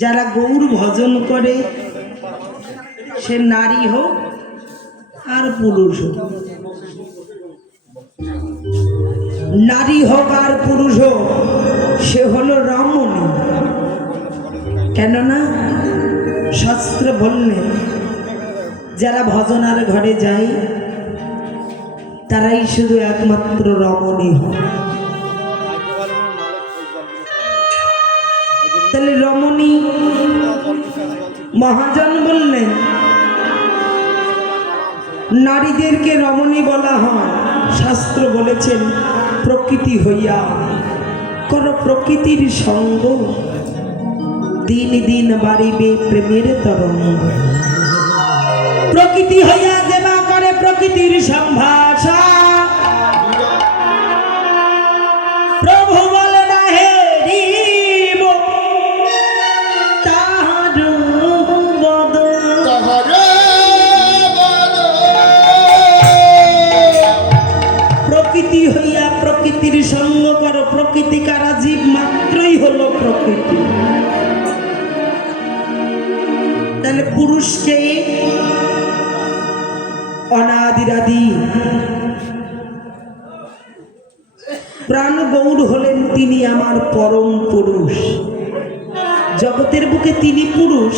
যারা গৌর ভজন করে সে নারী হোক আর পুরুষ হোক, নারী হোক আর পুরুষ হোক, সে হলো রমণী। কেননা শাস্ত্র বললেন যারা ভজনার ঘরে যায় তারাই শুধু একমাত্র রমণী হয়। তাহলে রমণী মহাজন বললেন নারীদেরকে রমণী বলা হয়। শাস্ত্র বলেছেন প্রকৃতি হইয়া করো প্রকৃতির সঙ্গ, দিন দিন বাড়িবে প্রেমের তরঙ্গ। প্রকৃতি হইয়া যেবা করে প্রকৃতির সম্ভাষা, প্রভু বলে না হে রিব তাহার বদ। প্রকৃতি হইয়া প্রকৃতির সঙ্গ করো। প্রকৃতি কারা? জীব মাত্রই হলো প্রকৃতি। তাহলে পুরুষকে অনাদিরাদি প্রাণ গৌর হলেন তিনি আমার পরম পুরুষ। জগতের বুকে তিনি পুরুষ,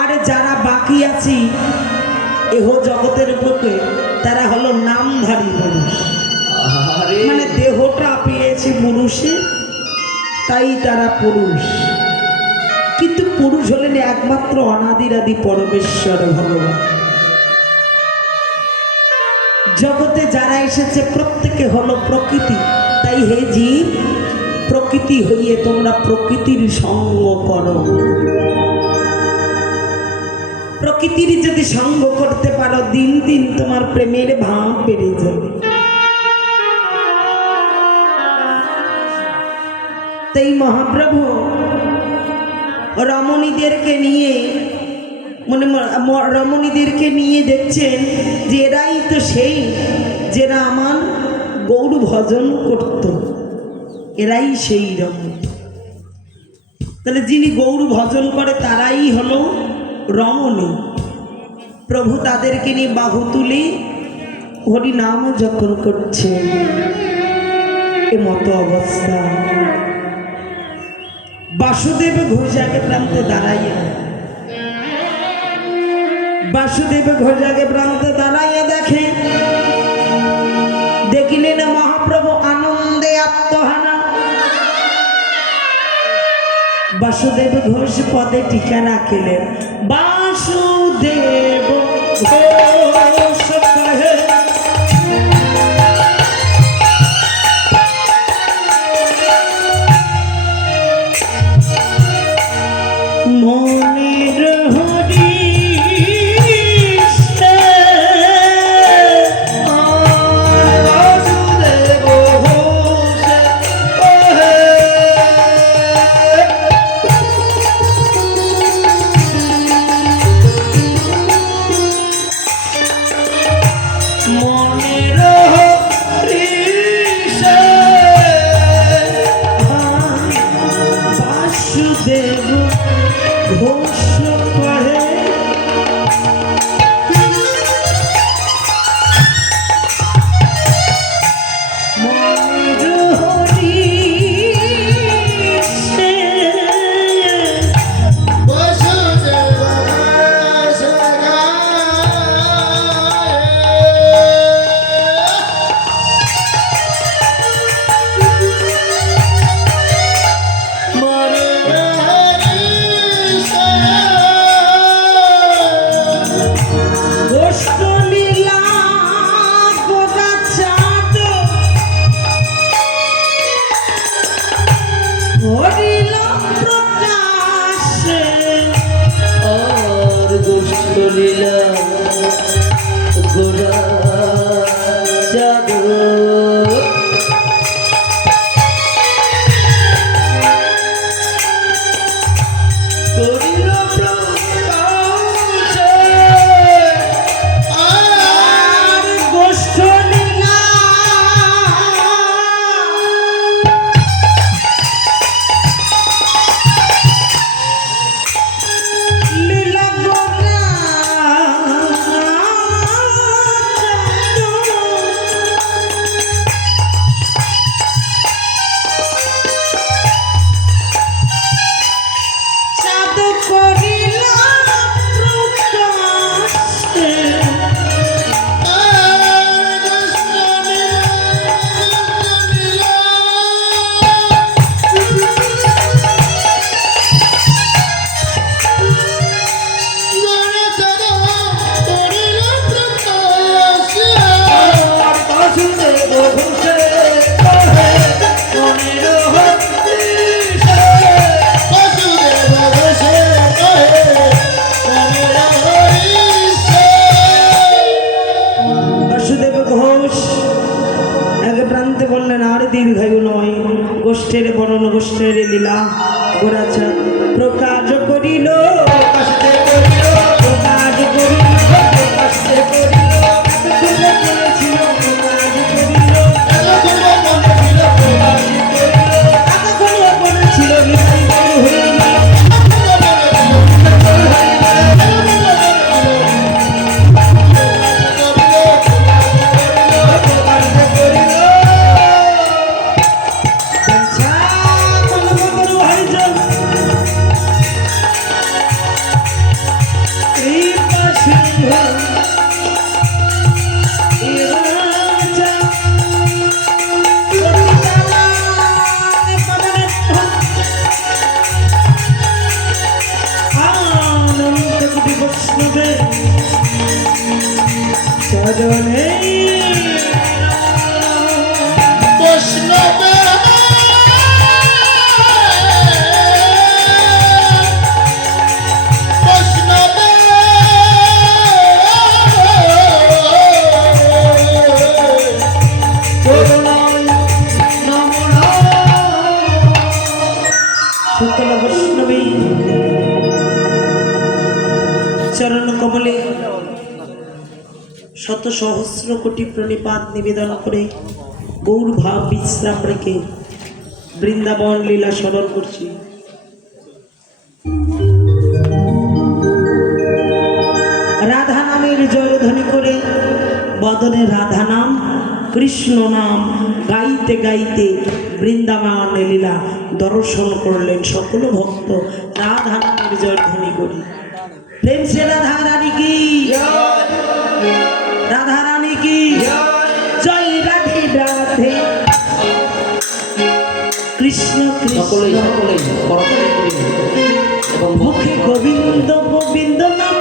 আর যারা বাকি আছি এহ জগতের বুকে তারা হলো নামধারী পুরুষ। মানে দেহটা পেয়েছে পুরুষে, তাই তারা পুরুষ। কিন্তু পুরুষ হলেন একমাত্র অনাদিরাদি পরমেশ্বর ভগবান। জগতে যারা এসেছে প্রত্যেকে হলো প্রকৃতি। তাই হে জীব, প্রকৃতি হইয়ে তোমরা প্রকৃতির সঙ্গ করো। প্রকৃতির যদি সঙ্গ করতে পারো দিন দিন তোমার প্রেমের ভাব বেড়ে যাবে। তাই মহাপ্রভু রমণীদেরকে নিয়ে রমণীদেরকে নিয়ে দেখছেন যে এরাই তো সেই যারা আমার গৌর ভজন করত, এরাই সেই রমণী। তাহলে যিনি গৌর ভজন করে তারাই হলো রমণী। প্রভু তাদেরকে নিয়ে বাহু তুলে হরি নাম যখন করছে এমতো অবস্থা। বাসুদেব ঘোষ আগে প্রান্তে দাঁড়াইয়া, বাসুদেব ঘোষ আগে প্রান্তে দাঁড়াইয়া দেখে, দেখিলেন মহাপ্রভু আনন্দে আত্মহারা। বাসুদেব ঘোষ পদে টিকা রাখিলেন, বাসুদেব ঘোষ কহে মনের হরি লীলা গোরাচাঁদ প্রকাশ করিল প্রকাশ করিল করেছিল প্রকাশ করিল করেছিল চরণে বৈষ্ণবে বৈষ্ণবে শুক্ল বৈষ্ণবী চরণ কমলে শত সহস্র কোটি প্রণিপাত নিবেদন করে গৌর ভাব বিশ্রাম রেখে বৃন্দাবন লীলা স্মরণ করছি। রাধা নামের জয়ধ্বনি করে বদনে রাধা নাম কৃষ্ণ নাম গাইতে গাইতে বৃন্দাবন লীলা দর্শন করলেন সকল ভক্ত রাধা নামের জয়ধ্বনি করে। প্রেম সে রাধা রানী কি, রাধা রানী কি জয়, রাধে রাধে কৃষ্ণ কৃষ্ণ এবং মুখে গোবিন্দ গোবিন্দ নাম